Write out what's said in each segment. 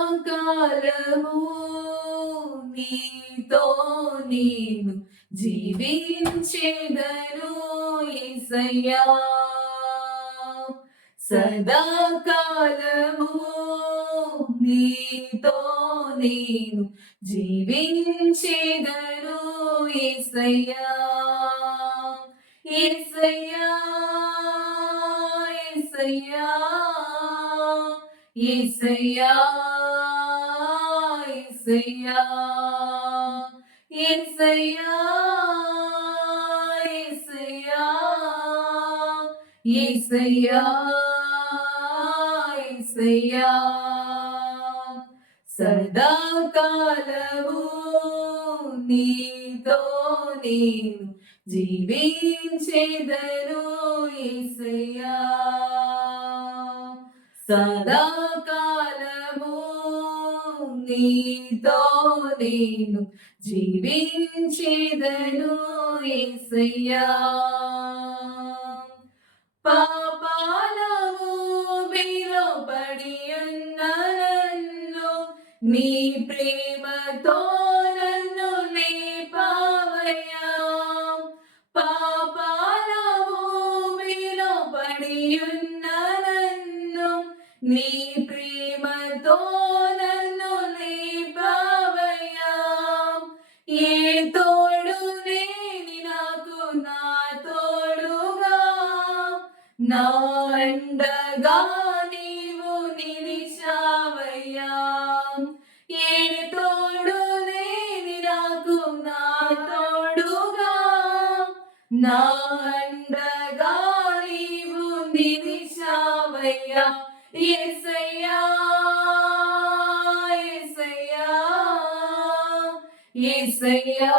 సదాకాలము నీతో నేను జీవించెదను యేసయ్యా. సదాకాలము నీతో నేను జీవించెదను యేసయ్యా. యేసయ్యా యేసయ్యా యేసయ్యా యేసయ్యా యేసయ్యా యేసయ్యా యేసయ్యా సదాకాలము నీతో నేను జీవించెదను యేసయ్యా. సదాకాలము నీతో నేను జీవించెదను యేసయ్యా. పాపాలము ఊబిలో పడి ఉన్న నన్ను నీ ప్రేమతో నన్ను లేపావయ్యా. పాపాలము ఊబిలో పడి ఉన్న నన్ను నీ ప్రేమతో నన్ను లేపావయ్యా. ఏ తోడు లేని నాకు నా తోడుగా నా అండగా నీవు నిలిచావయ్యా. ఏ తోడు లేని నాకు నా తోడుగా నా అండగా నీవు నిలిచావయ్యా. యేసయ్యా యేసయ్యా యేసయ్యా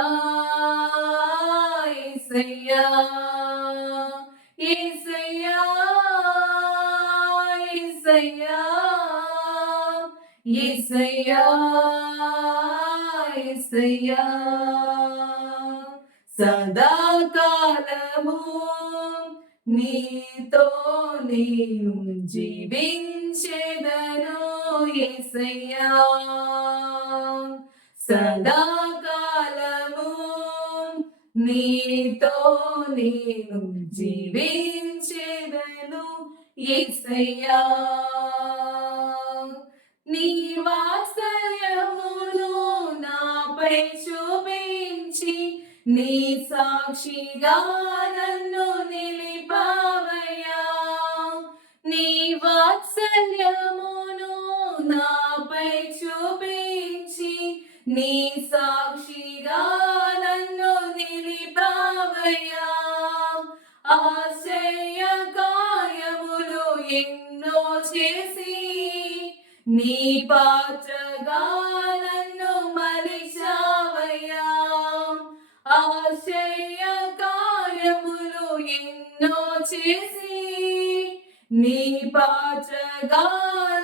యేసయ్యా యేసయ్యా యేసయ్యా యేసయ్యా యేసయ్యా సదాకాలము నీతో నేను జీవించెదను యేసయ్యా. సదాకాలము నీతో నేను జీవించెదను యేసయ్యా. నీ వాత్సల్యమును నాపై చూపించి నీ సాక్షిగా నన్ను నిలిపావయ్యా. నీ వాత్సల్యమును నాపై చూపించి నీ సాక్షిగా నన్ను నిలిపావయ్యా. ఆశ్చర్య కార్యములు ఎన్నో చేసి నీ పాత్రగా నన్ను మలిచావయ్యా. ఆశ్చర్య కార్యములు ఎన్నో చేసి నీ పాత్రగా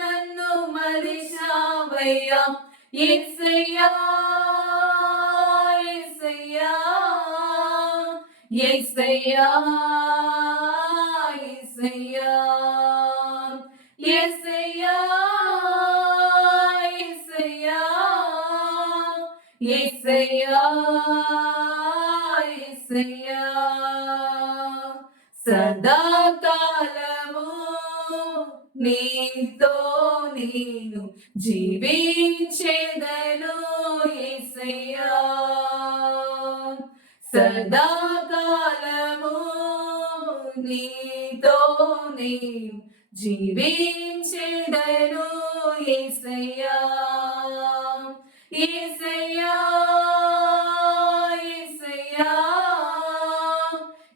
నన్ను మలిచావయ్యా. యేసయ్యా యేసయ్యా యేసయ్యా యేసయ్యా యేసయ్యా యేసయ్యా యేసయ్యా సదాకాలము నీతో నేను జీవించెదను యేసయ్యా. సదాకాలము నీతో నేను జీవించెదను యేసయ్యా. యేసయ్యా యేసయ్యా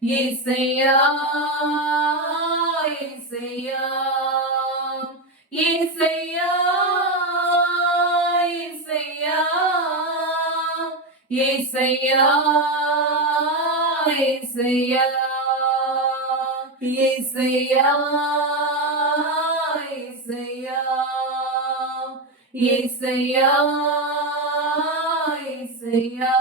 యేసయ్యా యేసయ్యా యేసయ్యా యేసయ్యా యేసయ్యా యేసయ్యా యేసయ్యా యేసయ్యా యేసయ్యా